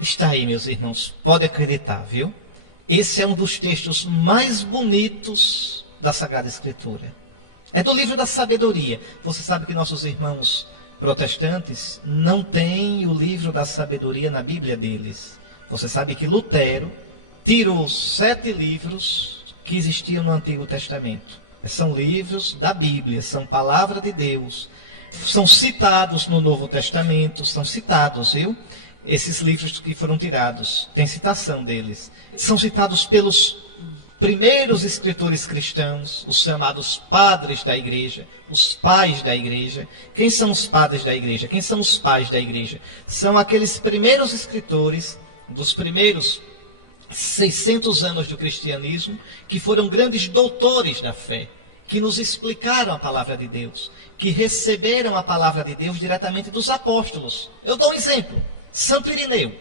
Está aí, meus irmãos, pode acreditar, viu? Esse é um dos textos mais bonitos da Sagrada Escritura. É do livro da sabedoria. Você sabe que nossos irmãos protestantes não têm o livro da sabedoria na Bíblia deles. Você sabe que Lutero tirou 7 livros que existiam no Antigo Testamento. São livros da Bíblia, são palavra de Deus. São citados no Novo Testamento, são citados, viu? Esses livros que foram tirados, tem citação deles. São citados pelos primeiros escritores cristãos, os chamados padres da igreja, os pais da igreja. Quem são os padres da igreja? Quem são os pais da igreja? São aqueles primeiros escritores dos primeiros 600 anos do cristianismo, que foram grandes doutores da fé, que nos explicaram a palavra de Deus, que receberam a palavra de Deus diretamente dos apóstolos. Eu dou um exemplo. Santo Irineu.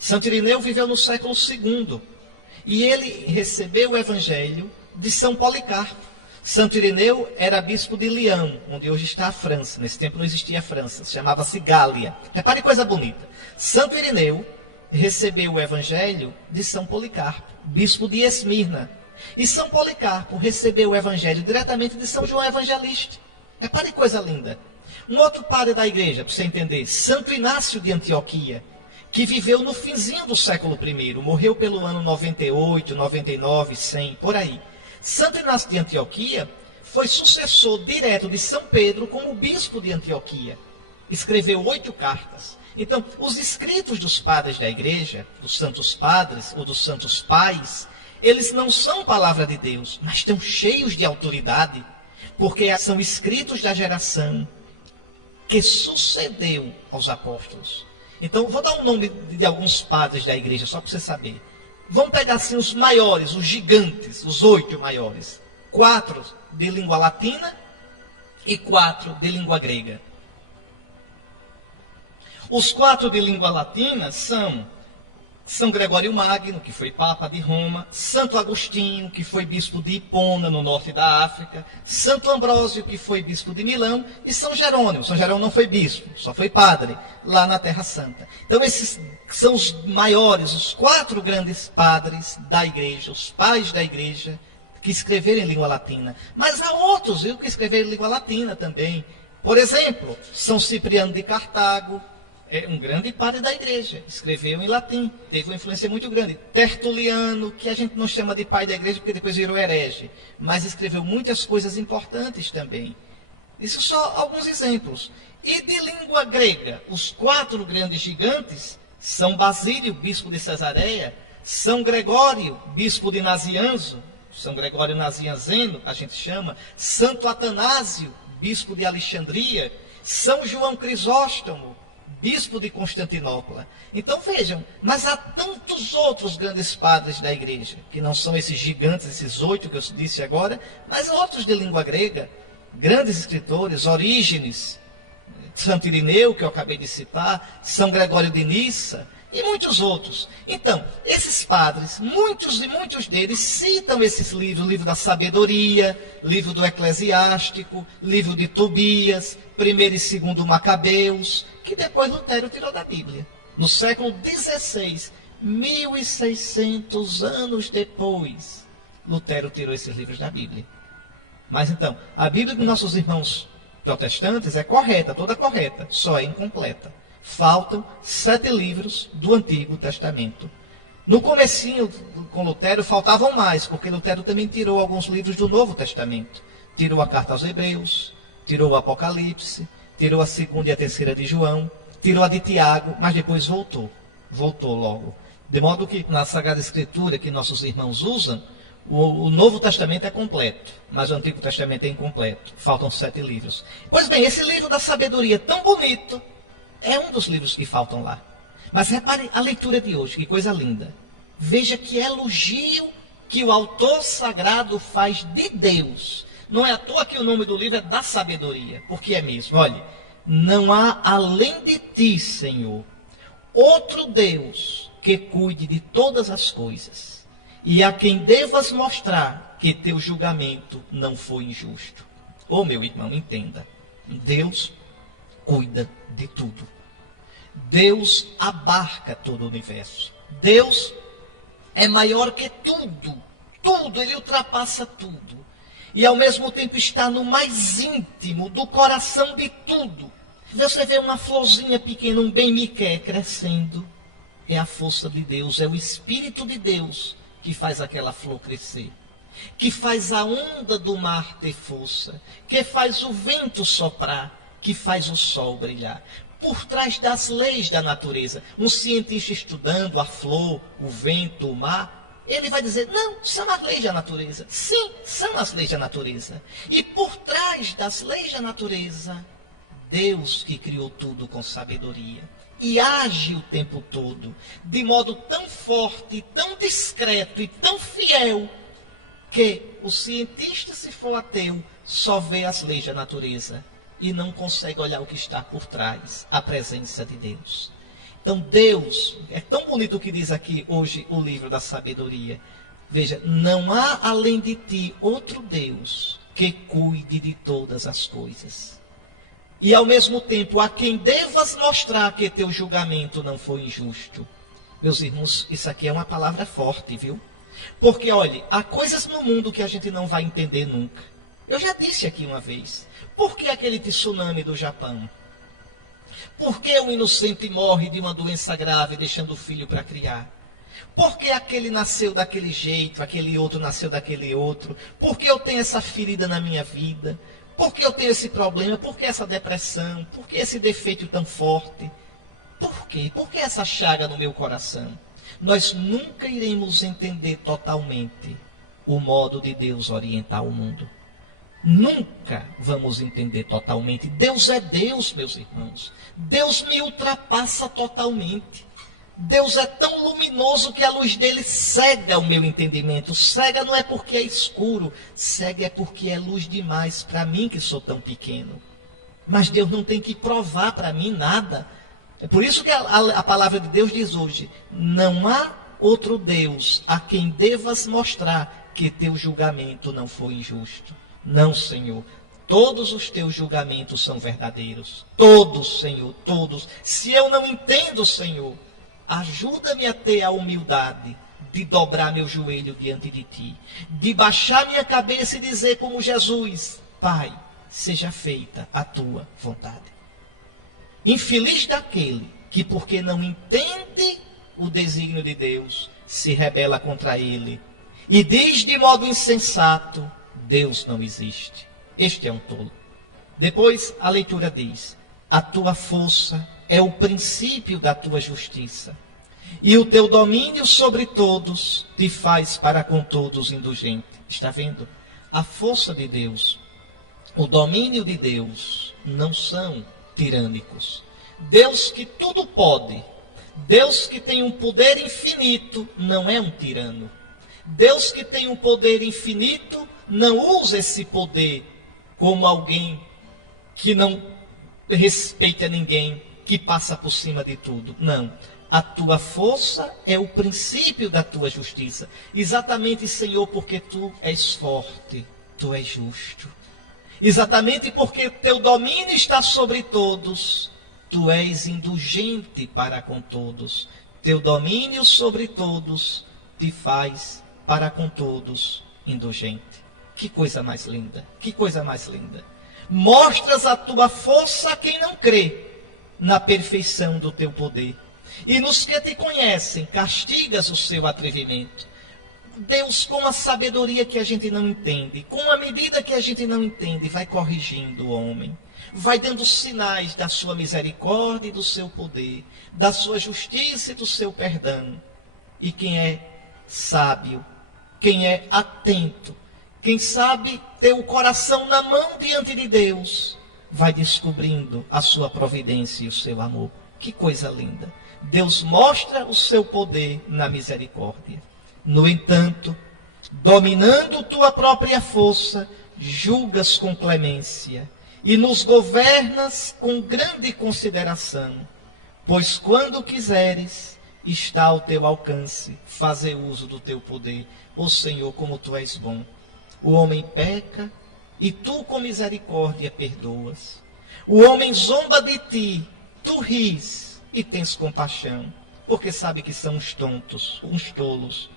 Santo Irineu viveu no século II e ele recebeu o evangelho de São Policarpo. Santo Irineu era bispo de Lyon, onde hoje está a França. Nesse tempo não existia a França, chamava-se Gália. Repare coisa bonita. Santo Irineu recebeu o evangelho de São Policarpo, bispo de Esmirna. E São Policarpo recebeu o evangelho diretamente de São João Evangelista. Repare coisa linda. Um outro padre da igreja, para você entender, Santo Inácio de Antioquia, que viveu no finzinho do século I, morreu pelo ano 98, 99, 100, por aí. Santo Inácio de Antioquia foi sucessor direto de São Pedro como bispo de Antioquia. Escreveu 8 cartas. Então, os escritos dos padres da igreja, dos santos padres ou dos santos pais, eles não são palavra de Deus, mas estão cheios de autoridade, porque são escritos da geração que sucedeu aos apóstolos. Então, vou dar um nome de alguns padres da igreja, só para você saber. Vamos pegar assim os maiores, os gigantes, os 8 maiores. 4 de língua latina e 4 de língua grega. Os 4 de língua latina são São Gregório Magno, que foi Papa de Roma, Santo Agostinho, que foi bispo de Hipona, no norte da África, Santo Ambrósio, que foi bispo de Milão, e São Jerônimo. São Jerônimo não foi bispo, só foi padre, lá na Terra Santa. Então esses são os maiores, os 4 grandes padres da igreja, os pais da igreja, que escreveram em língua latina. Mas há outros, viu, que escreveram em língua latina também. Por exemplo, São Cipriano de Cartago, é um grande padre da igreja, escreveu em latim, teve uma influência muito grande. Tertuliano, que a gente não chama de pai da igreja porque depois virou herege, mas escreveu muitas coisas importantes também. Isso só alguns exemplos. E de língua grega, os 4 grandes gigantes, São Basílio, bispo de Cesareia, São Gregório, bispo de Nazianzo, São Gregório Nazianzeno, a gente chama, Santo Atanásio, bispo de Alexandria, São João Crisóstomo, bispo de Constantinopla. Então vejam, mas há tantos outros grandes padres da igreja, que não são esses gigantes, esses 8 que eu disse agora, mas outros de língua grega, grandes escritores, Orígenes, Santo Irineu, que eu acabei de citar, São Gregório de Nissa, e muitos outros. Então, esses padres, muitos e muitos deles citam esses livros, livro da sabedoria, livro do Eclesiástico, livro de Tobias, 1º e 2º Macabeus, que depois Lutero tirou da Bíblia. No século XVI, 1600 anos depois, Lutero tirou esses livros da Bíblia. Mas então, a Bíblia de nossos irmãos protestantes é correta, toda correta, só é incompleta. Faltam 7 livros do Antigo Testamento. No comecinho, com Lutero, faltavam mais, porque Lutero também tirou alguns livros do Novo Testamento. Tirou a Carta aos Hebreus, tirou o Apocalipse, tirou a 2ª e a 3ª de João, tirou a de Tiago, mas depois voltou logo. De modo que na Sagrada Escritura que nossos irmãos usam, o Novo Testamento é completo, mas o Antigo Testamento é incompleto. Faltam 7 livros. Pois bem, esse livro da sabedoria tão bonito, é um dos livros que faltam lá. Mas repare a leitura de hoje, que coisa linda. Veja que elogio que o autor sagrado faz de Deus. Não é à toa que o nome do livro é da sabedoria, porque é mesmo. Olha, não há além de ti, Senhor, outro Deus que cuide de todas as coisas, e a quem devas mostrar que teu julgamento não foi injusto. Ô meu irmão, entenda, Deus cuida de tudo. Deus abarca todo o universo. Deus é maior que tudo. Tudo, ele ultrapassa tudo. E ao mesmo tempo está no mais íntimo do coração de tudo. Você vê uma florzinha pequena, um bem-me-quer crescendo. É a força de Deus, é o Espírito de Deus que faz aquela flor crescer. Que faz a onda do mar ter força. Que faz o vento soprar. Que faz o sol brilhar. Por trás das leis da natureza. Um cientista estudando a flor, o vento, o mar, ele vai dizer, não, são as leis da natureza. Sim, são as leis da natureza. E por trás das leis da natureza, Deus que criou tudo com sabedoria. E age o tempo todo, de modo tão forte, tão discreto e tão fiel, que o cientista, se for ateu, só vê as leis da natureza e não consegue olhar o que está por trás, a presença de Deus. Então Deus, é tão bonito o que diz aqui hoje o livro da sabedoria. Veja, não há além de ti outro Deus que cuide de todas as coisas. E ao mesmo tempo, a quem devas mostrar que teu julgamento não foi injusto. Meus irmãos, isso aqui é uma palavra forte, viu? Porque, olhe, há coisas no mundo que a gente não vai entender nunca. Eu já disse aqui uma vez. Por que aquele tsunami do Japão? Por que o inocente morre de uma doença grave, deixando o filho para criar? Por que aquele nasceu daquele jeito, aquele outro nasceu daquele outro? Por que eu tenho essa ferida na minha vida? Por que eu tenho esse problema? Por que essa depressão? Por que esse defeito tão forte? Por quê? Por que essa chaga no meu coração? Nós nunca iremos entender totalmente o modo de Deus orientar o mundo. Nunca vamos entender totalmente. Deus é Deus, meus irmãos. Deus me ultrapassa totalmente. Deus é tão luminoso que a luz dele cega o meu entendimento. Cega não é porque é escuro, cega é porque é luz demais para mim que sou tão pequeno. Mas Deus não tem que provar para mim nada. É por isso que a palavra de Deus diz hoje, não há outro Deus a quem devas mostrar que teu julgamento não foi injusto. Não, Senhor. Todos os teus julgamentos são verdadeiros. Todos, Senhor, todos. Se eu não entendo, Senhor, ajuda-me a ter a humildade de dobrar meu joelho diante de Ti. De baixar minha cabeça e dizer como Jesus, Pai, seja feita a Tua vontade. Infeliz daquele que, porque não entende o desígnio de Deus, se rebela contra Ele e diz de modo insensato, Deus não existe. Este é um tolo. Depois a leitura diz, a tua força é o princípio da tua justiça, e o teu domínio sobre todos te faz para com todos indulgente. Está vendo? A força de Deus, o domínio de Deus não são tirânicos. Deus que tudo pode, Deus que tem um poder infinito, não é um tirano. Deus que tem um poder infinito, não usa esse poder como alguém que não respeita ninguém, que passa por cima de tudo. Não. A tua força é o princípio da tua justiça. Exatamente, Senhor, porque tu és forte, tu és justo. Exatamente porque teu domínio está sobre todos, tu és indulgente para com todos. Teu domínio sobre todos te faz para com todos indulgente. Que coisa mais linda, que coisa mais linda. Mostras a tua força a quem não crê na perfeição do teu poder. E nos que te conhecem, castigas o seu atrevimento. Deus, com a sabedoria que a gente não entende, com a medida que a gente não entende, vai corrigindo o homem. Vai dando sinais da sua misericórdia e do seu poder, da sua justiça e do seu perdão. E quem é sábio, quem é atento, quem sabe ter o coração na mão diante de Deus, vai descobrindo a sua providência e o seu amor. Que coisa linda. Deus mostra o seu poder na misericórdia. No entanto, dominando tua própria força, julgas com clemência e nos governas com grande consideração. Pois quando quiseres, está ao teu alcance fazer uso do teu poder. Ó Senhor, como tu és bom. O homem peca e tu com misericórdia perdoas. O homem zomba de ti, tu ris e tens compaixão, porque sabe que são uns tontos, uns tolos.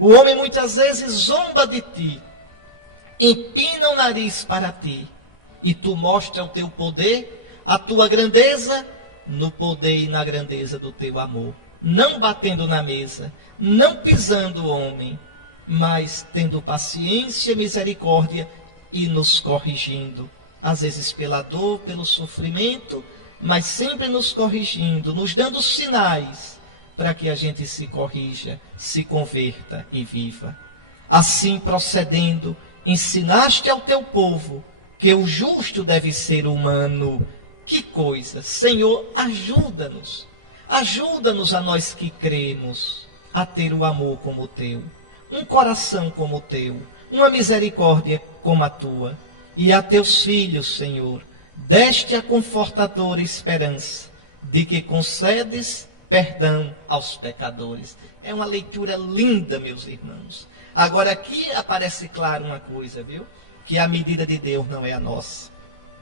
O homem muitas vezes zomba de ti, empina o nariz para ti, e tu mostra o teu poder, a tua grandeza, no poder e na grandeza do teu amor. Não batendo na mesa, não pisando o homem, mas tendo paciência e misericórdia e nos corrigindo. Às vezes pela dor, pelo sofrimento, mas sempre nos corrigindo, nos dando sinais para que a gente se corrija, se converta e viva. Assim procedendo, ensinaste ao teu povo que o justo deve ser humano. Que coisa! Senhor, ajuda-nos. Ajuda-nos a nós que cremos a ter o amor como o teu, um coração como o teu, uma misericórdia como a tua. E a teus filhos, Senhor, deste a confortadora esperança de que concedes perdão aos pecadores. É uma leitura linda, meus irmãos. Agora aqui aparece claro uma coisa, viu? Que a medida de Deus não é a nossa.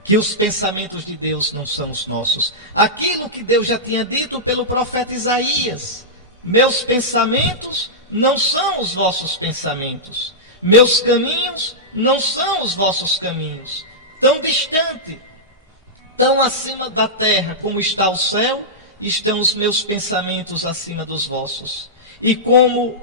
Que os pensamentos de Deus não são os nossos. Aquilo que Deus já tinha dito pelo profeta Isaías. Meus pensamentos não são os vossos pensamentos. Meus caminhos não são os vossos caminhos. Tão distante, tão acima da terra como está o céu, estão os meus pensamentos acima dos vossos. E como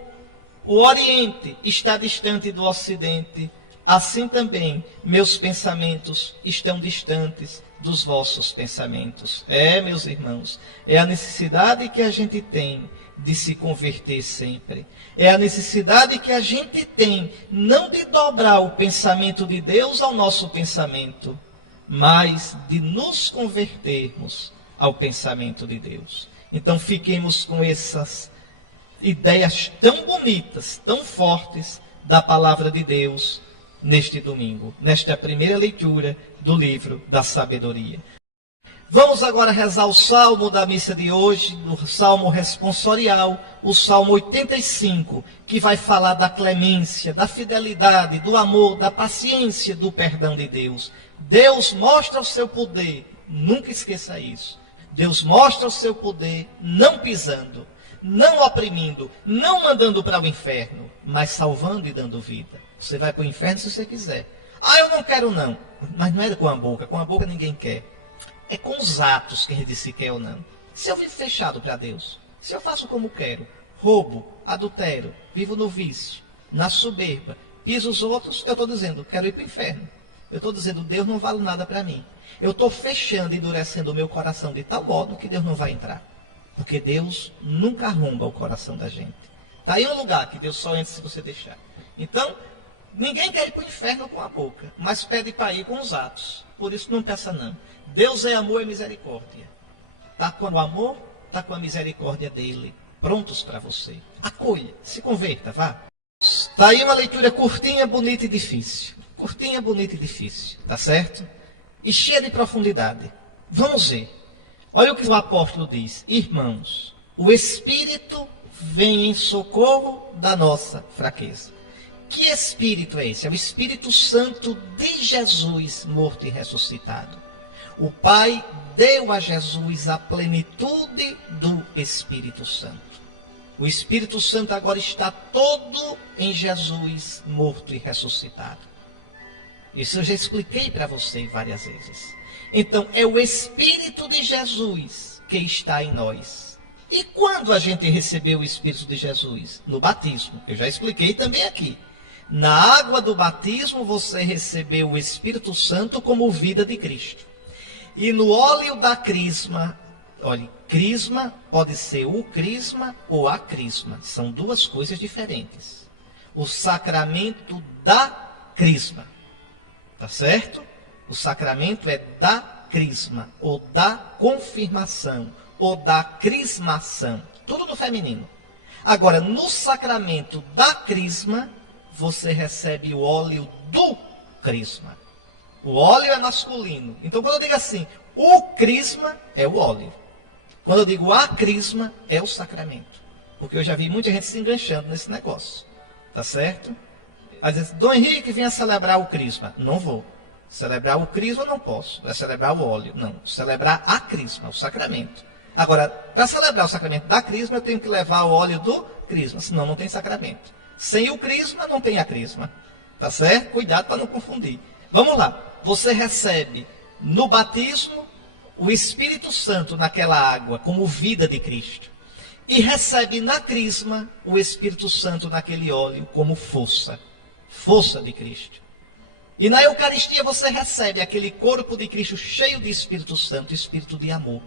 o Oriente está distante do Ocidente, assim também meus pensamentos estão distantes dos vossos pensamentos. Meus irmãos, é a necessidade que a gente tem de se converter sempre. É a necessidade que a gente tem, não de dobrar o pensamento de Deus ao nosso pensamento, mas de nos convertermos ao pensamento de Deus. Então fiquemos com essas ideias tão bonitas, tão fortes da palavra de Deus neste domingo, nesta primeira leitura do livro da sabedoria. Vamos agora rezar o salmo da missa de hoje, o salmo responsorial, o salmo 85, que vai falar da clemência, da fidelidade, do amor, da paciência, do perdão de Deus. Deus mostra o seu poder, nunca esqueça isso. Deus mostra o seu poder não pisando, não oprimindo, não mandando para o inferno, mas salvando e dando vida. Você vai para o inferno se você quiser. Eu não quero não. Mas não é com a boca ninguém quer. É com os atos que a gente se quer ou não. Se eu vivo fechado para Deus, se eu faço como quero, roubo, adultero, vivo no vício, na soberba, piso os outros, eu estou dizendo, quero ir para o inferno. Eu estou dizendo, Deus não vale nada para mim. Eu estou fechando e endurecendo o meu coração de tal modo que Deus não vai entrar. Porque Deus nunca arromba o coração da gente. Está aí um lugar que Deus só entra se você deixar. Então, ninguém quer ir para o inferno com a boca, mas pede para ir com os atos. Por isso não peça não. Deus é amor e misericórdia. Está com o amor, está com a misericórdia dele, prontos para você. Acolha, se converta, vá. Está aí uma leitura curtinha, bonita e difícil. Curtinha, bonita e difícil, tá certo? E cheia de profundidade. Vamos ver. Olha o que o apóstolo diz. Irmãos, o Espírito vem em socorro da nossa fraqueza. Que Espírito é esse? É o Espírito Santo de Jesus, morto e ressuscitado. O Pai deu a Jesus a plenitude do Espírito Santo. O Espírito Santo agora está todo em Jesus, morto e ressuscitado. Isso eu já expliquei para você várias vezes. Então, é o Espírito de Jesus que está em nós. E quando a gente recebeu o Espírito de Jesus? No batismo. Eu já expliquei também aqui. Na água do batismo, você recebeu o Espírito Santo como vida de Cristo. E no óleo da crisma, olha, crisma pode ser o crisma ou a crisma. São duas coisas diferentes. O sacramento da crisma. Tá certo? O sacramento é da crisma, ou da confirmação, ou da crismação. Tudo no feminino. Agora, no sacramento da crisma, você recebe o óleo do crisma. O óleo é masculino. Então, quando eu digo assim, o crisma é o óleo. Quando eu digo a crisma, é o sacramento. Porque eu já vi muita gente se enganchando nesse negócio. Tá certo? Às vezes, Dom Henrique, venha celebrar o crisma. Não vou. Celebrar o crisma não posso. Vai celebrar o óleo. Não. Celebrar a crisma, o sacramento. Agora, para celebrar o sacramento da crisma, eu tenho que levar o óleo do crisma, senão não tem sacramento. Sem o crisma, não tem a crisma. Tá certo? Cuidado para não confundir. Vamos lá. Você recebe no batismo o Espírito Santo naquela água como vida de Cristo. E recebe na crisma o Espírito Santo naquele óleo como força. Força de Cristo. E na Eucaristia você recebe aquele corpo de Cristo cheio de Espírito Santo, Espírito de amor.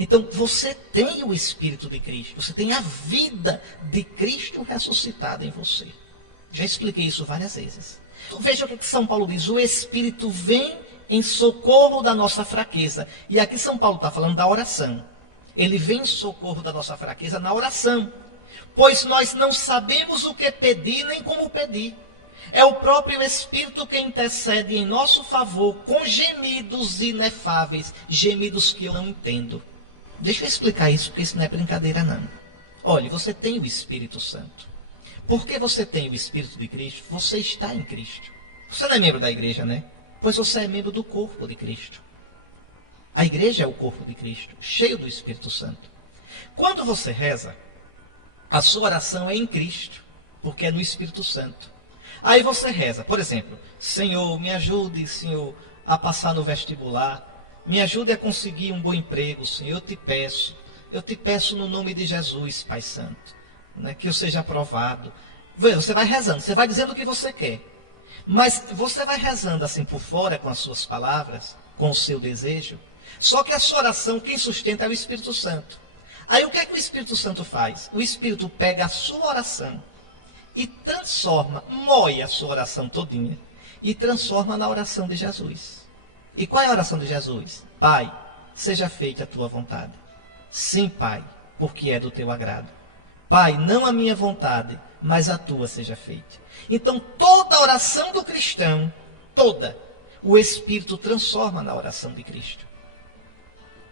Então você tem o Espírito de Cristo, você tem a vida de Cristo ressuscitada em você. Já expliquei isso várias vezes. Veja o que São Paulo diz, o Espírito vem em socorro da nossa fraqueza. E aqui São Paulo está falando da oração. Ele vem em socorro da nossa fraqueza na oração. Pois nós não sabemos o que pedir nem como pedir. É o próprio Espírito que intercede em nosso favor com gemidos inefáveis, gemidos que eu não entendo. Deixa eu explicar isso, porque isso não é brincadeira não. Olha, você tem o Espírito Santo. Porque você tem o Espírito de Cristo, você está em Cristo. Você não é membro da igreja, né? Pois você é membro do corpo de Cristo. A igreja é o corpo de Cristo, cheio do Espírito Santo. Quando você reza, a sua oração é em Cristo, porque é no Espírito Santo. Aí você reza, por exemplo, Senhor, me ajude, Senhor, a passar no vestibular. Me ajude a conseguir um bom emprego, Senhor, eu te peço no nome de Jesus, Pai Santo, né, que eu seja aprovado. Você vai rezando, você vai dizendo o que você quer, mas você vai rezando assim por fora com as suas palavras, com o seu desejo, só que a sua oração, quem sustenta é o Espírito Santo. Aí o que é que o Espírito Santo faz? O Espírito pega a sua oração e transforma, moe a sua oração todinha e transforma na oração de Jesus. E qual é a oração de Jesus? Pai, seja feita a tua vontade. Sim, Pai, porque é do teu agrado. Pai, não a minha vontade, mas a tua seja feita. Então, toda a oração do cristão, toda, o Espírito transforma na oração de Cristo.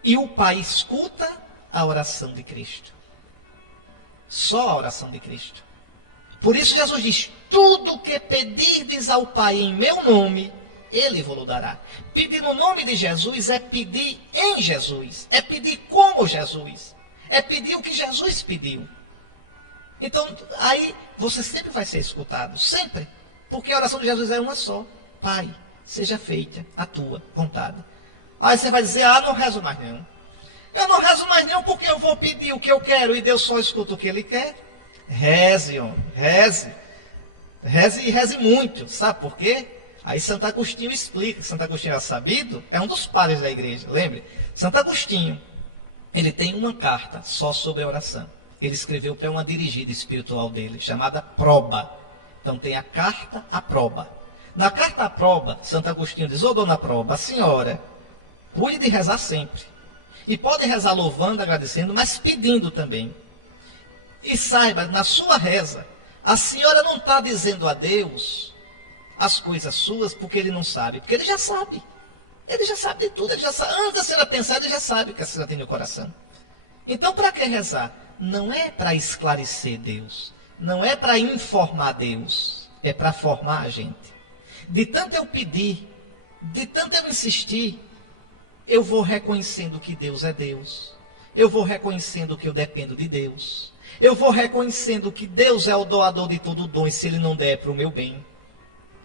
E o Pai escuta a oração de Cristo. Só a oração de Cristo. Por isso Jesus diz, tudo que pedirdes ao Pai em meu nome, Ele vos dará. Pedir no nome de Jesus é pedir em Jesus. É pedir como Jesus. É pedir o que Jesus pediu. Então, aí você sempre vai ser escutado. Sempre. Porque a oração de Jesus é uma só. Pai, seja feita a tua vontade. Aí você vai dizer, não rezo mais não. Eu não rezo mais não porque eu vou pedir o que eu quero e Deus só escuta o que Ele quer. Reze, homem. Reze. Reze e reze muito. Sabe por quê? Aí Santo Agostinho explica, Santo Agostinho era sabido, é um dos padres da igreja, lembre? Santo Agostinho, ele tem uma carta só sobre a oração. Ele escreveu para uma dirigida espiritual dele, chamada Proba. Então tem a carta à Proba. Na carta à Proba, Santo Agostinho diz, dona Proba, a senhora, cuide de rezar sempre. E pode rezar louvando, agradecendo, mas pedindo também. E saiba, na sua reza, a senhora não está dizendo a Deus as coisas suas porque Ele não sabe. Porque Ele já sabe. Ele já sabe de tudo. Ele já sabe. Antes da senhora pensar, Ele já sabe o que a senhora tem no coração. Então, para que rezar? Não é para esclarecer Deus. Não é para informar Deus. É para formar a gente. De tanto eu pedir, de tanto eu insistir, eu vou reconhecendo que Deus é Deus. Eu vou reconhecendo que eu dependo de Deus. Eu vou reconhecendo que Deus é o doador de todo dom e se Ele não der é para o meu bem.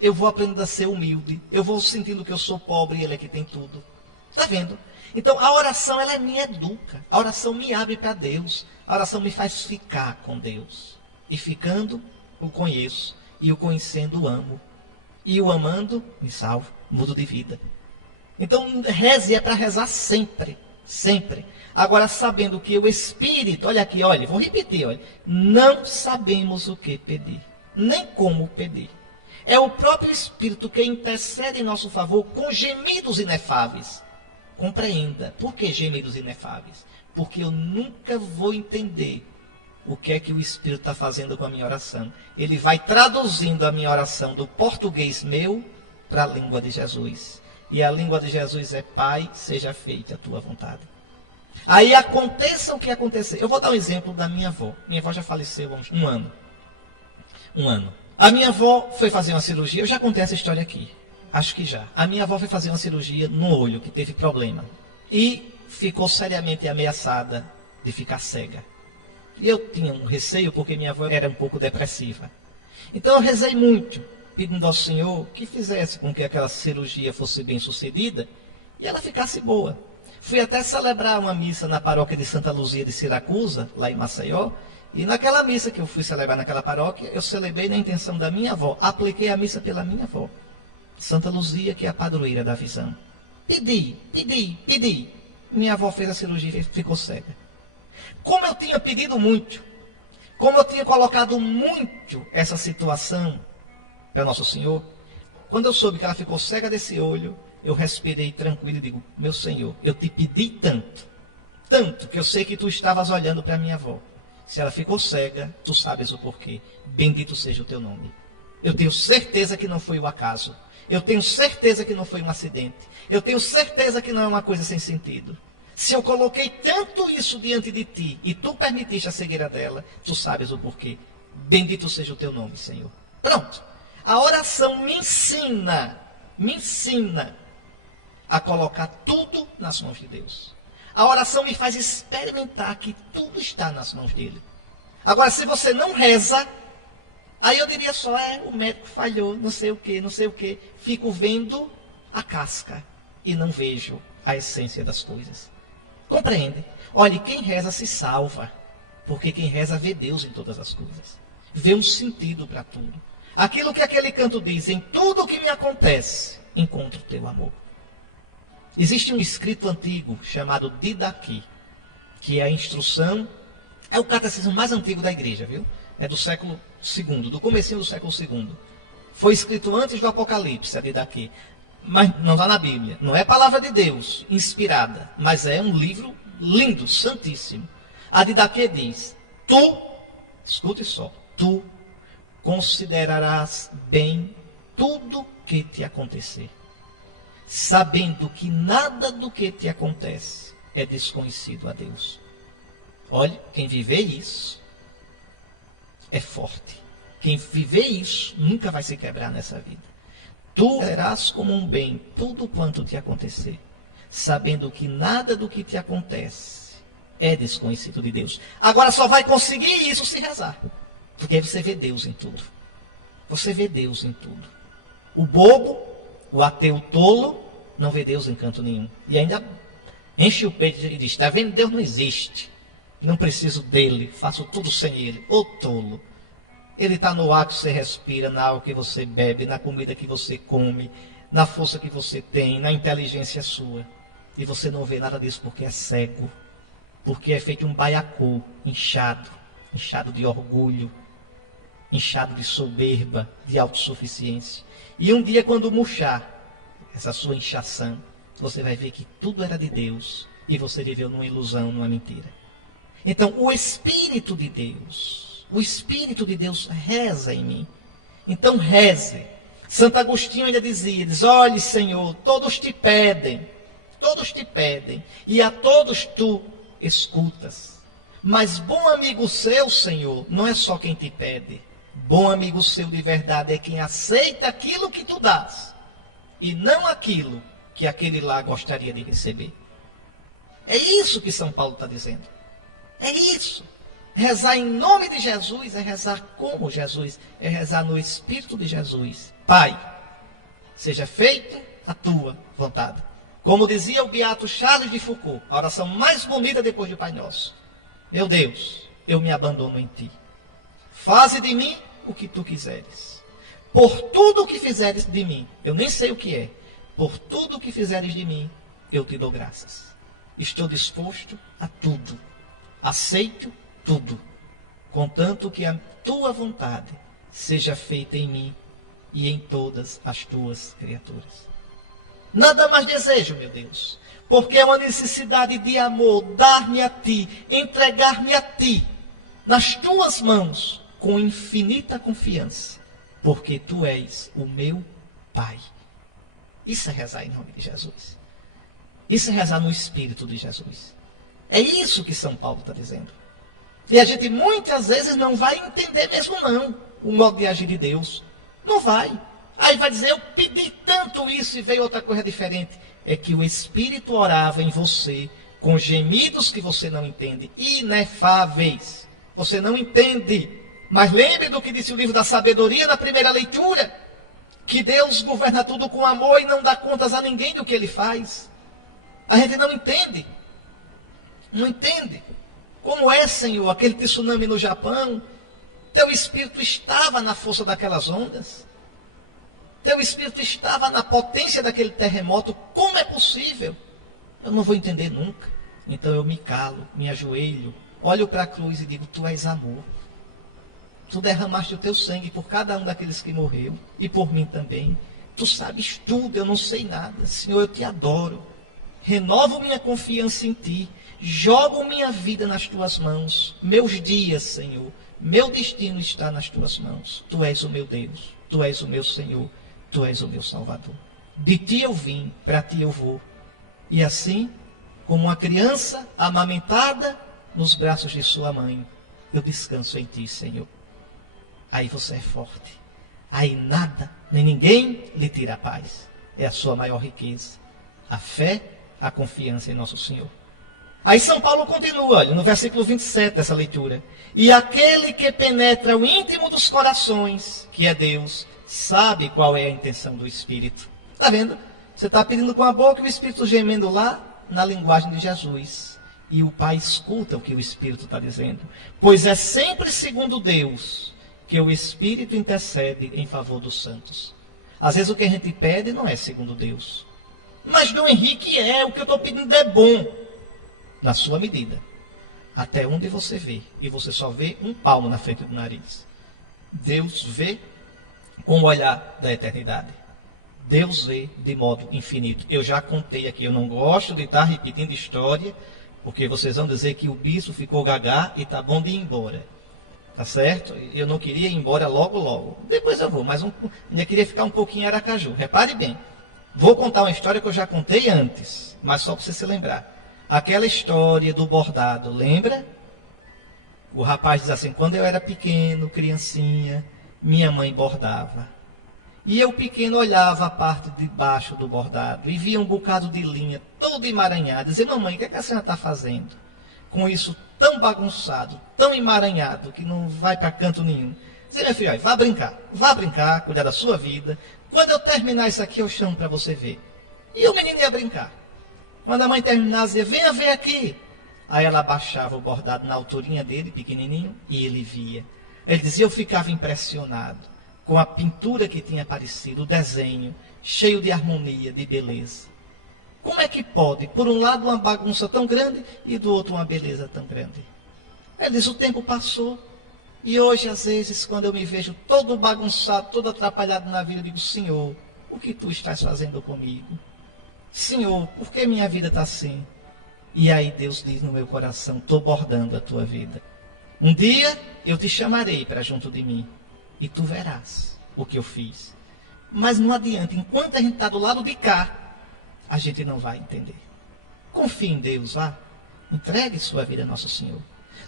Eu vou aprendendo a ser humilde. Eu vou sentindo que eu sou pobre e Ele é que tem tudo. Está vendo? Então a oração ela me educa. A oração me abre para Deus. A oração me faz ficar com Deus. E ficando, o conheço. E o conhecendo, o amo. E o amando, me salvo. Mudo de vida. Então reze é para rezar sempre. Sempre. Agora sabendo que o Espírito, olha aqui, olha, vou repetir, olha. Não sabemos o que pedir. Nem como pedir. É o próprio Espírito que intercede em nosso favor com gemidos inefáveis. Compreenda. Por que gemidos inefáveis? Porque eu nunca vou entender o que é que o Espírito está fazendo com a minha oração. Ele vai traduzindo a minha oração do português meu para a língua de Jesus. E a língua de Jesus é Pai, seja feita a tua vontade. Aí aconteça o que acontecer. Eu vou dar um exemplo da minha avó. Minha avó já faleceu há um ano. Um ano. A minha avó foi fazer uma cirurgia, eu já contei essa história aqui, acho que já. A minha avó foi fazer uma cirurgia no olho, que teve problema. E ficou seriamente ameaçada de ficar cega. E eu tinha um receio porque minha avó era um pouco depressiva. Então eu rezei muito, pedindo ao Senhor que fizesse com que aquela cirurgia fosse bem sucedida e ela ficasse boa. Fui até celebrar uma missa na paróquia de Santa Luzia de Siracusa, lá em Maceió, e naquela missa que eu fui celebrar naquela paróquia, eu celebrei na intenção da minha avó, apliquei a missa pela minha avó, Santa Luzia, que é a padroeira da visão. Pedi. Minha avó fez a cirurgia e ficou cega. Como eu tinha pedido muito, como eu tinha colocado muito essa situação para Nosso Senhor, quando eu soube que ela ficou cega desse olho, eu respirei tranquilo e digo, meu Senhor, eu te pedi tanto, que eu sei que tu estavas olhando para minha avó. Se ela ficou cega, tu sabes o porquê. Bendito seja o teu nome. Eu tenho certeza que não foi o acaso. Eu tenho certeza que não foi um acidente. Eu tenho certeza que não é uma coisa sem sentido. Se eu coloquei tanto isso diante de ti, e tu permitiste a cegueira dela, tu sabes o porquê. Bendito seja o teu nome, Senhor. Pronto. A oração me ensina a colocar tudo nas mãos de Deus. A oração me faz experimentar que tudo está nas mãos dele. Agora, se você não reza, aí eu diria só, o médico falhou, não sei o que. Fico vendo a casca e não vejo a essência das coisas. Compreende? Olhe, quem reza se salva, porque quem reza vê Deus em todas as coisas. Vê um sentido para tudo. Aquilo que aquele canto diz, em tudo o que me acontece, encontro o teu amor. Existe um escrito antigo chamado Didaquê, que é a instrução, é o catecismo mais antigo da igreja, viu? É do século II, do comecinho do século II. Foi escrito antes do Apocalipse, a Didaquê. Mas não está na Bíblia. Não é palavra de Deus, inspirada, mas é um livro lindo, santíssimo. A Didaquê diz, escute só, tu considerarás bem tudo que te acontecer, sabendo que nada do que te acontece é desconhecido a Deus. Olhe, quem viver isso é forte. Quem viver isso nunca vai se quebrar nessa vida. Tu verás como um bem tudo quanto te acontecer, sabendo que nada do que te acontece é desconhecido de Deus. Agora só vai conseguir isso se rezar, porque aí você vê Deus em tudo. Você vê Deus em tudo. O bobo, o ateu tolo, não vê Deus em canto nenhum. E ainda enche o peito e diz, está vendo? Deus não existe. Não preciso dele, faço tudo sem ele. Ô tolo. Ele está no ar que você respira, na água que você bebe, na comida que você come, na força que você tem, na inteligência sua. E você não vê nada disso porque é cego. Porque é feito um baiacu, inchado de orgulho, inchado de soberba, de autossuficiência. E um dia quando murchar essa sua inchação, você vai ver que tudo era de Deus e você viveu numa ilusão, numa mentira. Então, o Espírito de Deus reza em mim. Então reze. Santo Agostinho ainda dizia, olhe Senhor, todos te pedem, e a todos tu escutas. Mas bom amigo seu, Senhor, não é só quem te pede. Bom amigo seu de verdade é quem aceita aquilo que tu dás, e não aquilo que aquele lá gostaria de receber. É isso que São Paulo está dizendo. É isso. Rezar em nome de Jesus é rezar como Jesus, é rezar no Espírito de Jesus. Pai, seja feita a tua vontade. Como dizia o beato Charles de Foucault, a oração mais bonita depois do Pai Nosso. Meu Deus, eu me abandono em ti. Faze de mim o que tu quiseres. Por tudo o que fizeres de mim, eu nem sei o que é. Por tudo o que fizeres de mim, eu te dou graças. Estou disposto a tudo. Aceito tudo, contanto que a tua vontade seja feita em mim e em todas as tuas criaturas. Nada mais desejo, meu Deus, porque é uma necessidade de amor, dar-me a ti, entregar-me a ti, nas tuas mãos, com infinita confiança, porque tu és o meu Pai. Isso é rezar em nome de Jesus. Isso é rezar no Espírito de Jesus. É isso que São Paulo está dizendo. E a gente muitas vezes não vai entender mesmo não o modo de agir de Deus. Não vai. Aí vai dizer, eu pedi tanto isso e veio outra coisa diferente. É que o Espírito orava em você com gemidos que você não entende, inefáveis. Você não entende. Mas lembre do que disse o livro da sabedoria na primeira leitura, que Deus governa tudo com amor e não dá contas a ninguém do que ele faz. A gente não entende. Não entende. Como é, Senhor, aquele tsunami no Japão? Teu Espírito estava na força daquelas ondas. Teu Espírito estava na potência daquele terremoto. Como é possível? Eu não vou entender nunca. Então eu me calo, me ajoelho, olho para a cruz e digo, tu és amor. Tu derramaste o teu sangue por cada um daqueles que morreu. E por mim também. Tu sabes tudo, eu não sei nada. Senhor, eu te adoro. Renovo minha confiança em ti. Jogo minha vida nas tuas mãos. Meus dias, Senhor. Meu destino está nas tuas mãos. Tu és o meu Deus. Tu és o meu Senhor. Tu és o meu Salvador. De ti eu vim, para ti eu vou. E assim, como uma criança amamentada nos braços de sua mãe, eu descanso em ti, Senhor. Aí você é forte. Aí nada, nem ninguém lhe tira a paz. É a sua maior riqueza. A fé, a confiança em nosso Senhor. Aí São Paulo continua, olha, no versículo 27 dessa leitura. E aquele que penetra o íntimo dos corações, que é Deus, sabe qual é a intenção do Espírito. Está vendo? Você está pedindo com a boca e o Espírito gemendo lá na linguagem de Jesus. E o Pai escuta o que o Espírito está dizendo. Pois é sempre segundo Deus que o Espírito intercede em favor dos santos. Às vezes o que a gente pede não é segundo Deus. Mas Dom Henrique o que eu estou pedindo é bom. Na sua medida. Até onde você vê. E você só vê um palmo na frente do nariz. Deus vê com o olhar da eternidade. Deus vê de modo infinito. Eu já contei aqui, eu não gosto de estar repetindo história, porque vocês vão dizer que o bispo ficou gagá e está bom de ir embora. Tá certo? Eu não queria ir embora logo. Depois eu vou, mas ainda queria ficar um pouquinho em Aracaju. Repare bem. Vou contar uma história que eu já contei antes, mas só para você se lembrar. Aquela história do bordado, lembra? O rapaz diz assim, quando eu era pequeno, criancinha, minha mãe bordava. E eu pequeno olhava a parte de baixo do bordado e via um bocado de linha todo emaranhado. Dizia, mamãe, o que a senhora está fazendo? Com isso tão bagunçado, tão emaranhado, que não vai para canto nenhum. Dizia, meu filho, vá brincar, cuidar da sua vida. Quando eu terminar isso aqui, eu chamo para você ver. E o menino ia brincar. Quando a mãe terminasse, dizia, venha ver aqui. Aí ela abaixava o bordado na alturinha dele, pequenininho, e ele via. Ele dizia, eu ficava impressionado com a pintura que tinha aparecido, o desenho, cheio de harmonia, de beleza. Como é que pode, por um lado, uma bagunça tão grande e do outro uma beleza tão grande? Ele diz, o tempo passou. E hoje, às vezes, quando eu me vejo todo bagunçado, todo atrapalhado na vida, eu digo, Senhor, o que tu estás fazendo comigo? Senhor, por que minha vida está assim? E aí Deus diz no meu coração, estou bordando a tua vida. Um dia eu te chamarei para junto de mim e tu verás o que eu fiz. Mas não adianta, enquanto a gente está do lado de cá, a gente não vai entender. Confie em Deus, vá. Entregue sua vida a Nosso Senhor.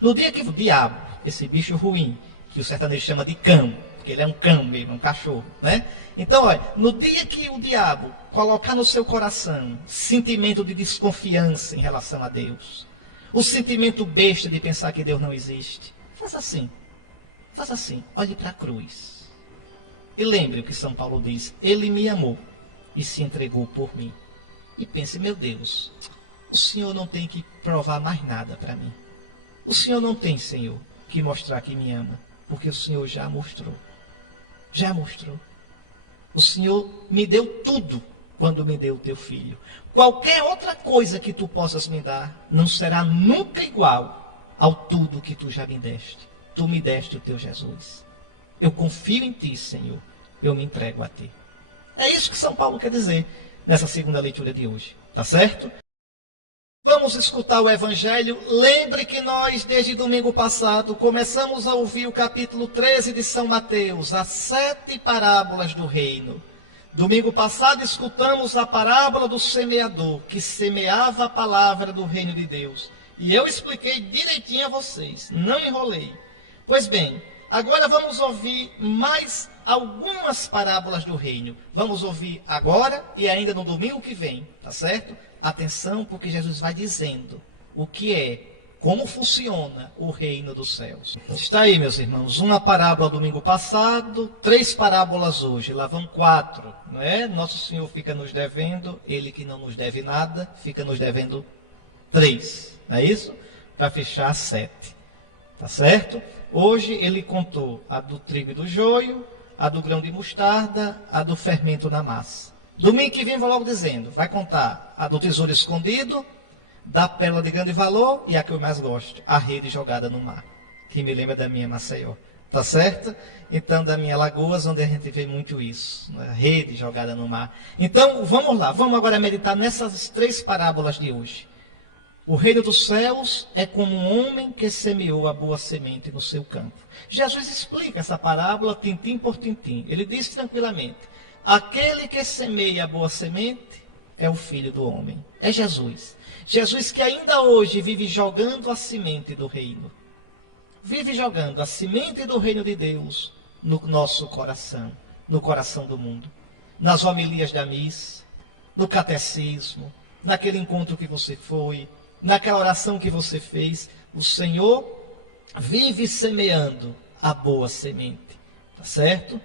No dia que o diabo, esse bicho ruim, que o sertanejo chama de cão, porque ele é um cão mesmo, um cachorro, né? Então, olha, no dia que o diabo colocar no seu coração sentimento de desconfiança em relação a Deus, o sentimento besta de pensar que Deus não existe, faça assim, olhe para a cruz. E lembre o que São Paulo diz, ele me amou e se entregou por mim. E pense, meu Deus, o Senhor não tem que provar mais nada para mim. O Senhor não tem, Senhor, que mostrar que me ama, porque o Senhor já mostrou. Já mostrou. O Senhor me deu tudo quando me deu o teu filho. Qualquer outra coisa que tu possas me dar não será nunca igual ao tudo que tu já me deste. Tu me deste o teu Jesus. Eu confio em ti, Senhor. Eu me entrego a ti. É isso que São Paulo quer dizer nessa segunda leitura de hoje. Tá certo? Vamos escutar o Evangelho. Lembre que nós, desde domingo passado, começamos a ouvir o capítulo 13 de São Mateus, as 7 parábolas do reino. Domingo passado escutamos a parábola do semeador, que semeava a palavra do reino de Deus. E eu expliquei direitinho a vocês, não enrolei. Pois bem, agora vamos ouvir mais algumas parábolas do reino. Vamos ouvir agora e ainda no domingo que vem, tá certo? Atenção, porque Jesus vai dizendo o que é, como funciona o reino dos céus. Está aí, meus irmãos, uma parábola domingo passado, 3 parábolas hoje, lá vão 4, não é? Nosso Senhor fica nos devendo, Ele que não nos deve nada, fica nos devendo 3, não é isso? Para fechar 7, tá certo? Hoje Ele contou a do trigo e do joio, a do grão de mostarda, a do fermento na massa. Domingo que vem, vou logo dizendo, vai contar a do tesouro escondido, da pérola de grande valor e a que eu mais gosto, a rede jogada no mar, que me lembra da minha Maceió, tá certo? Então, da minha Lagoas, onde a gente vê muito isso, né? Rede jogada no mar. Então, vamos lá, vamos agora meditar nessas 3 parábolas de hoje. O reino dos céus é como um homem que semeou a boa semente no seu campo. Jesus explica essa parábola tintim por tintim. Ele diz tranquilamente, aquele que semeia a boa semente é o Filho do Homem, é Jesus. Jesus que ainda hoje vive jogando a semente do reino. Vive jogando a semente do reino de Deus no nosso coração, no coração do mundo. Nas homilias da missa, no catecismo, naquele encontro que você foi, naquela oração que você fez. O Senhor vive semeando a boa semente, tá certo?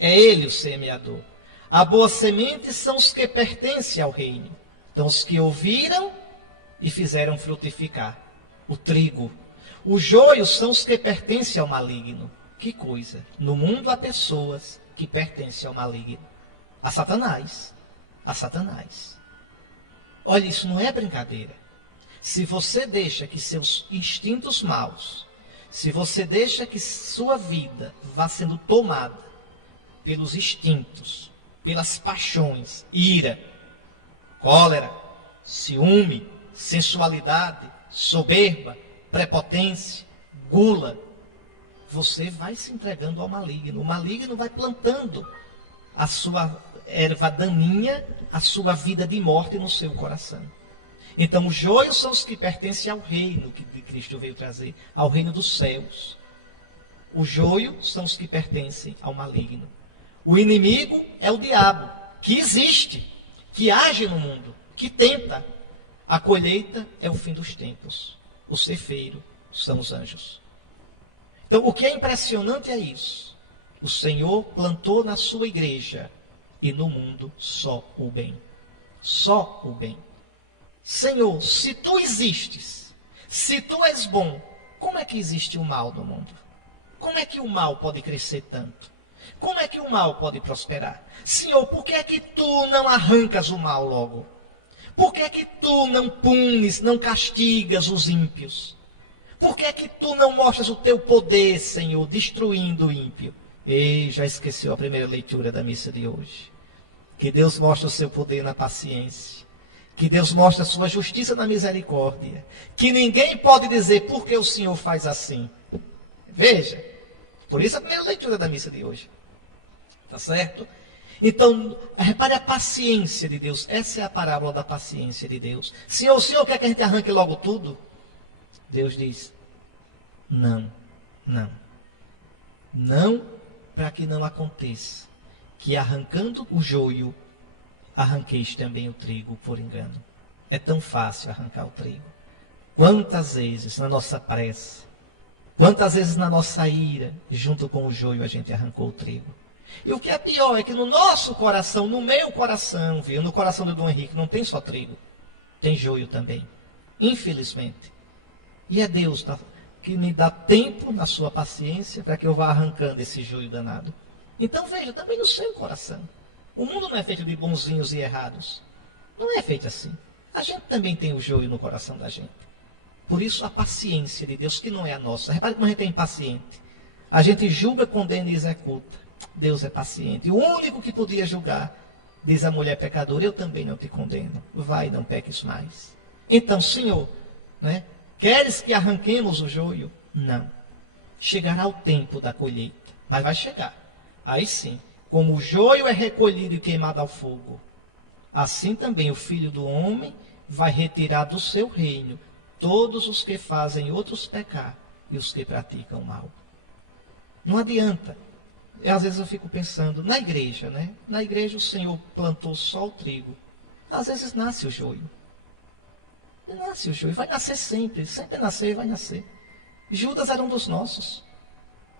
É Ele o semeador. A boa semente são os que pertencem ao reino. Então, os que ouviram e fizeram frutificar. O trigo. O joio são os que pertencem ao maligno. Que coisa! No mundo há pessoas que pertencem ao maligno. A Satanás. A Satanás. Olha, isso não é brincadeira. Se você deixa que seus instintos maus, se você deixa que sua vida vá sendo tomada pelos instintos, pelas paixões, ira, cólera, ciúme, sensualidade, soberba, prepotência, gula, você vai se entregando ao maligno. O maligno vai plantando a sua erva daninha, a sua vida de morte no seu coração. Então, os joios são os que pertencem ao reino que Cristo veio trazer, ao reino dos céus. O joio são os que pertencem ao maligno. O inimigo é o diabo, que existe, que age no mundo, que tenta. A colheita é o fim dos tempos. O cefeiro são os anjos. Então, o que é impressionante é isso. O Senhor plantou na sua igreja e no mundo só o bem. Só o bem. Senhor, se tu existes, se tu és bom, como é que existe o mal no mundo? Como é que o mal pode crescer tanto? Como é que o mal pode prosperar? Senhor, por que é que tu não arrancas o mal logo? Por que é que tu não punes, não castigas os ímpios? Por que é que tu não mostras o teu poder, Senhor, destruindo o ímpio? Ei, já esqueceu a primeira leitura da missa de hoje. Que Deus mostre o seu poder na paciência. Que Deus mostre a sua justiça na misericórdia. Que ninguém pode dizer por que o Senhor faz assim. Veja, por isso a primeira leitura da missa de hoje. Tá certo? Então, repare a paciência de Deus. Essa é a parábola da paciência de Deus. Senhor, o Senhor quer que a gente arranque logo tudo? Deus diz, não, não. Não, para que não aconteça que arrancando o joio, arranqueis também o trigo por engano. É tão fácil arrancar o trigo. Quantas vezes na nossa pressa, quantas vezes na nossa ira, junto com o joio a gente arrancou o trigo. E o que é pior é que no nosso coração, no meu coração, viu? No coração do Dom Henrique não tem só trigo, tem joio também, infelizmente. E é Deus que me dá tempo na sua paciência para que eu vá arrancando esse joio danado. Então veja, também no seu coração. O mundo não é feito de bonzinhos e errados. Não é feito assim. A gente também tem o joio no coração da gente. Por isso a paciência de Deus, que não é a nossa. Repare como a gente é impaciente. A gente julga, condena e executa. Deus é paciente. O único que podia julgar, diz a mulher pecadora, eu também não te condeno. Vai, não peques mais. Então, Senhor, né, queres que arranquemos o joio? Não. Chegará o tempo da colheita. Mas vai chegar. Aí sim, como o joio é recolhido e queimado ao fogo, assim também o Filho do Homem vai retirar do seu reino todos os que fazem outros pecar e os que praticam o mal. Não adianta. Às vezes eu fico pensando, na igreja, né? Na igreja o Senhor plantou só o trigo. Às vezes nasce o joio. Nasce o joio, vai nascer sempre, sempre nascer e vai nascer. Judas era um dos nossos.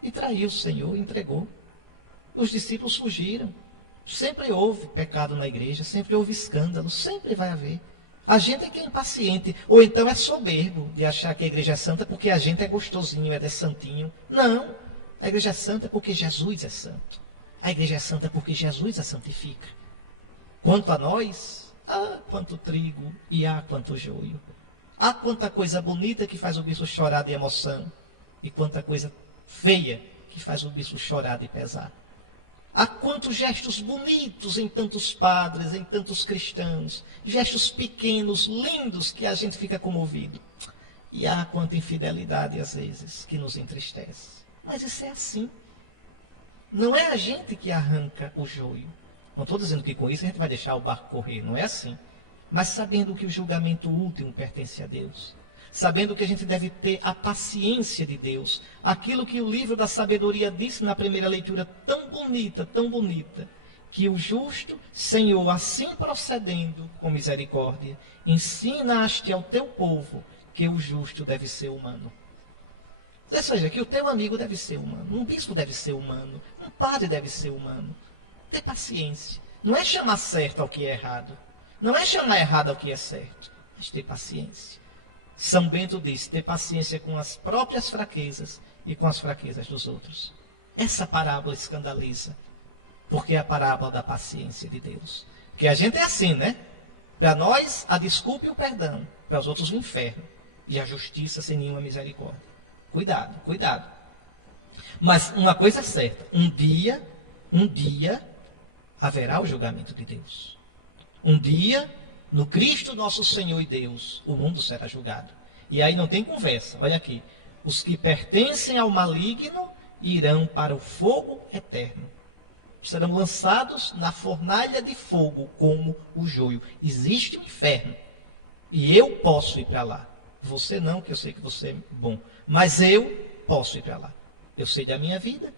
E traiu o Senhor, entregou. Os discípulos fugiram. Sempre houve pecado na igreja, sempre houve escândalo, sempre vai haver. A gente é que é impaciente, ou então é soberbo de achar que a igreja é santa porque a gente é gostosinho, é santinho. Não, a igreja é santa porque Jesus é santo. A igreja é santa porque Jesus a santifica. Quanto a nós, há quanto trigo e há quanto joio. Há quanta coisa bonita que faz o bispo chorar de emoção e quanta coisa feia que faz o bispo chorar de pesar. Há quantos gestos bonitos em tantos padres, em tantos cristãos, gestos pequenos, lindos, que a gente fica comovido. E há quanta infidelidade, às vezes, que nos entristece. Mas isso é assim. Não é a gente que arranca o joio. Não estou dizendo que com isso a gente vai deixar o barco correr, não é assim. Mas sabendo que o julgamento último pertence a Deus. Sabendo que a gente deve ter a paciência de Deus. Aquilo que o livro da sabedoria disse na primeira leitura, tão bonita, que o justo, Senhor, assim procedendo com misericórdia, ensinaste ao teu povo que o justo deve ser humano. Ou seja, que o teu amigo deve ser humano, um bispo deve ser humano, um padre deve ser humano. Ter paciência. Não é chamar certo ao que é errado. Não é chamar errado ao que é certo. Mas ter paciência. São Bento diz, ter paciência com as próprias fraquezas e com as fraquezas dos outros. Essa parábola escandaliza, porque é a parábola da paciência de Deus. Porque a gente é assim, né? Para nós, a desculpa e o perdão. Para os outros, o inferno. E a justiça sem nenhuma misericórdia. Cuidado, cuidado. Mas uma coisa é certa. Um dia, haverá o julgamento de Deus. Um dia, no Cristo nosso Senhor e Deus, o mundo será julgado. E aí não tem conversa. Olha aqui. Os que pertencem ao maligno irão para o fogo eterno. Serão lançados na fornalha de fogo como o joio. Existe um inferno. E eu posso ir para lá. Você não, que eu sei que você é bom. Mas eu posso ir para lá. Eu sei da minha vida.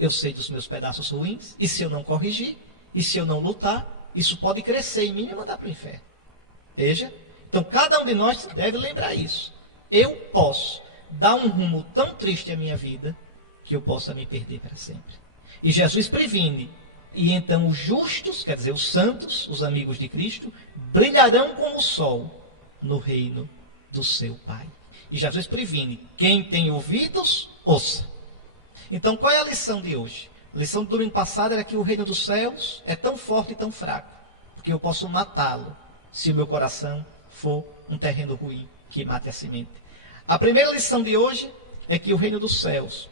Eu sei dos meus pedaços ruins. E se eu não corrigir, e se eu não lutar, isso pode crescer em mim e mandar para o inferno. Veja. Então, cada um de nós deve lembrar isso. Eu posso dar um rumo tão triste à minha vida que eu possa me perder para sempre. E Jesus previne. E então os justos, quer dizer, os santos, os amigos de Cristo, brilharão como o sol no reino do seu Pai. E Jesus previne. Quem tem ouvidos, ouça. Então, qual é a lição de hoje? A lição do domingo passado era que o reino dos céus é tão forte e tão fraco, porque eu posso matá-lo se o meu coração for um terreno ruim que mate a semente. A primeira lição de hoje é que o reino dos céus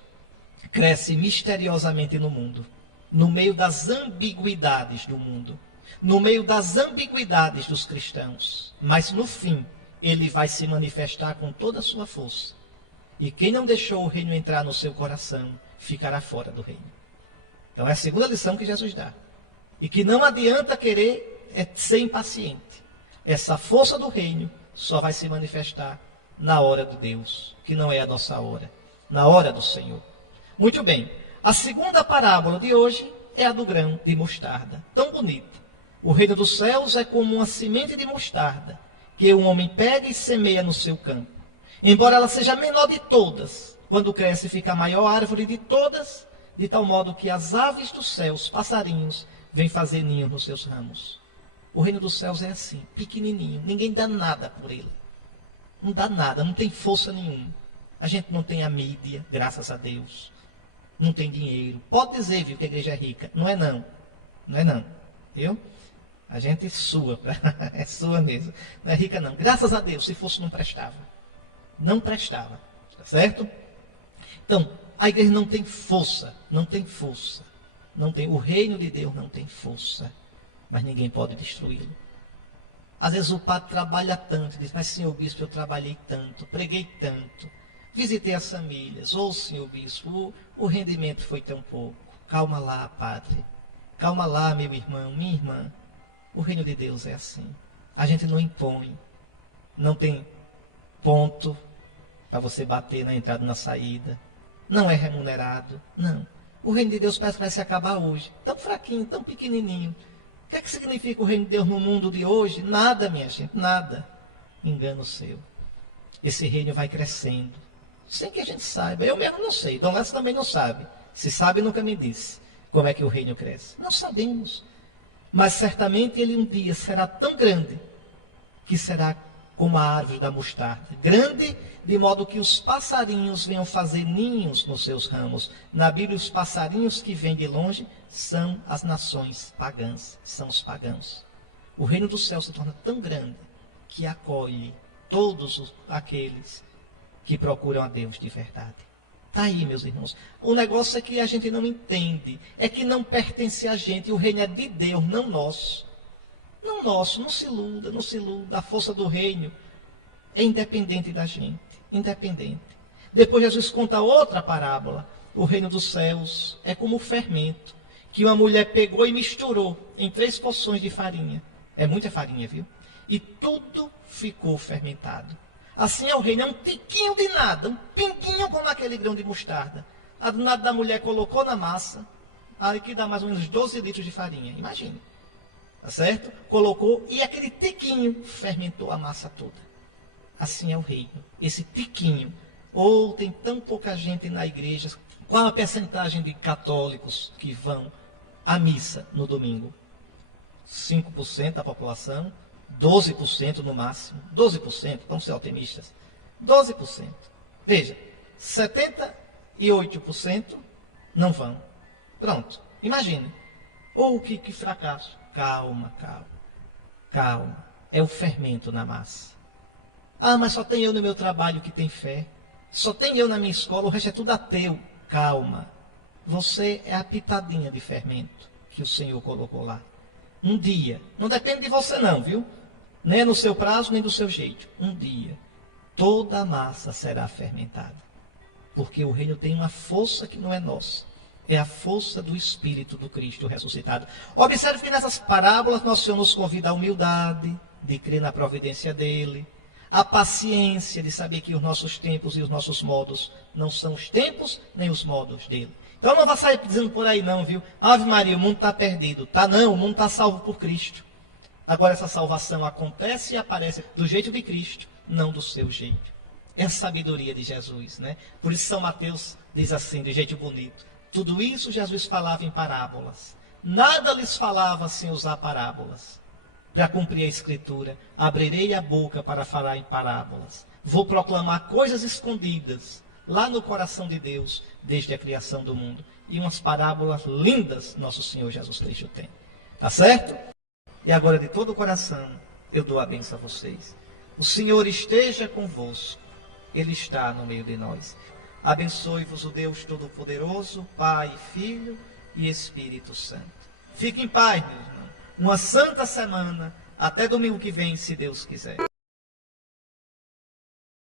cresce misteriosamente no mundo, no meio das ambiguidades do mundo, no meio das ambiguidades dos cristãos, mas no fim ele vai se manifestar com toda a sua força. E quem não deixou o reino entrar no seu coração ficará fora do reino. Então é a segunda lição que Jesus dá. E que não adianta querer ser impaciente. Essa força do reino só vai se manifestar na hora de Deus, que não é a nossa hora, na hora do Senhor. Muito bem. A segunda parábola de hoje é a do grão de mostarda. Tão bonita. O reino dos céus é como uma semente de mostarda, que um homem pega e semeia no seu campo. Embora ela seja a menor de todas, quando cresce fica a maior árvore de todas, de tal modo que as aves dos céus, passarinhos, vêm fazer ninho nos seus ramos. O reino dos céus é assim, pequenininho, ninguém dá nada por ele. Não dá nada, não tem força nenhuma. A gente não tem a mídia, graças a Deus. Não tem dinheiro. Pode dizer, viu, que a igreja é rica. Não é não. Não é não. Viu? A gente sua, é sua mesmo. Não é rica não. Graças a Deus, se fosse não prestava. Não prestava. Tá certo? Então, a igreja não tem força. Não tem força. Não tem, o reino de Deus não tem força. Mas ninguém pode destruí-lo. Às vezes o padre trabalha tanto, diz, mas senhor bispo, eu trabalhei tanto, preguei tanto, visitei as famílias, ou senhor bispo, o rendimento foi tão pouco. Calma lá, padre, calma lá, meu irmão, minha irmã. O reino de Deus é assim. A gente não impõe, não tem ponto para você bater na entrada e na saída, não é remunerado, não. O reino de Deus parece que vai se acabar hoje, tão fraquinho, tão pequenininho. O que é que significa o reino de Deus no mundo de hoje? Nada, minha gente, nada. engano seu. Esse reino vai crescendo, sem que a gente saiba. Eu mesmo não sei, Dom Lécio também não sabe. Se sabe, nunca me disse como é que o reino cresce. Não sabemos. Mas certamente ele um dia será tão grande que será como a árvore da mostarda. Grande de modo que os passarinhos venham fazer ninhos nos seus ramos. Na Bíblia, os passarinhos que vêm de longe são as nações pagãs, são os pagãos. O reino do céu se torna tão grande que acolhe todos aqueles que procuram a Deus de verdade. Está aí, meus irmãos. O negócio é que a gente não entende, é que não pertence a gente, o reino é de Deus, não nosso. Não nosso, não se iluda, não se iluda. A força do reino é independente da gente, independente. Depois Jesus conta outra parábola. O reino dos céus é como o fermento que uma mulher pegou e misturou em 3 porções de farinha. É muita farinha, viu? E tudo ficou fermentado. Assim é o reino, é um tiquinho de nada, um pinguinho como aquele grão de mostarda. A do nada da mulher colocou na massa, aí que dá mais ou menos 12 litros de farinha, imagine. Tá certo? Colocou e aquele tiquinho fermentou a massa toda. Assim é o reino, esse tiquinho. Ou tem tão pouca gente na igreja, qual a percentagem de católicos que vão à missa no domingo? 5% da população, 12% no máximo, 12%, vamos ser otimistas, 12%. Veja, 78% não vão. Pronto, imagine. Ou que fracasso. Calma, calma, calma. É o fermento na massa. Ah, mas só tem eu no meu trabalho que tem fé. Só tem eu na minha escola, o resto é tudo ateu. Calma. Você é a pitadinha de fermento que o Senhor colocou lá. Um dia, não depende de você não, viu? Nem é no seu prazo, nem do seu jeito. Um dia, toda a massa será fermentada. Porque o reino tem uma força que não é nossa. É a força do Espírito do Cristo ressuscitado. Observe que nessas parábolas nosso Senhor nos convida à humildade, de crer na providência dEle, a paciência de saber que os nossos tempos e os nossos modos não são os tempos nem os modos dEle. Então não vá sair dizendo por aí não, viu? Ave Maria, o mundo está perdido. Tá não, o mundo está salvo por Cristo. Agora essa salvação acontece e aparece do jeito de Cristo, não do seu jeito. É a sabedoria de Jesus, né? Por isso São Mateus diz assim, de jeito bonito. Tudo isso Jesus falava em parábolas. Nada lhes falava sem usar parábolas. Para cumprir a Escritura, abrirei a boca para falar em parábolas. Vou proclamar coisas escondidas lá no coração de Deus, desde a criação do mundo. E umas parábolas lindas nosso Senhor Jesus Cristo tem. Tá certo? E agora de todo o coração eu dou a bênção a vocês. O Senhor esteja convosco. Ele está no meio de nós. Abençoe-vos o Deus Todo-Poderoso, Pai, Filho e Espírito Santo. Fique em paz, meus irmãos. Uma santa semana. Até domingo que vem, se Deus quiser.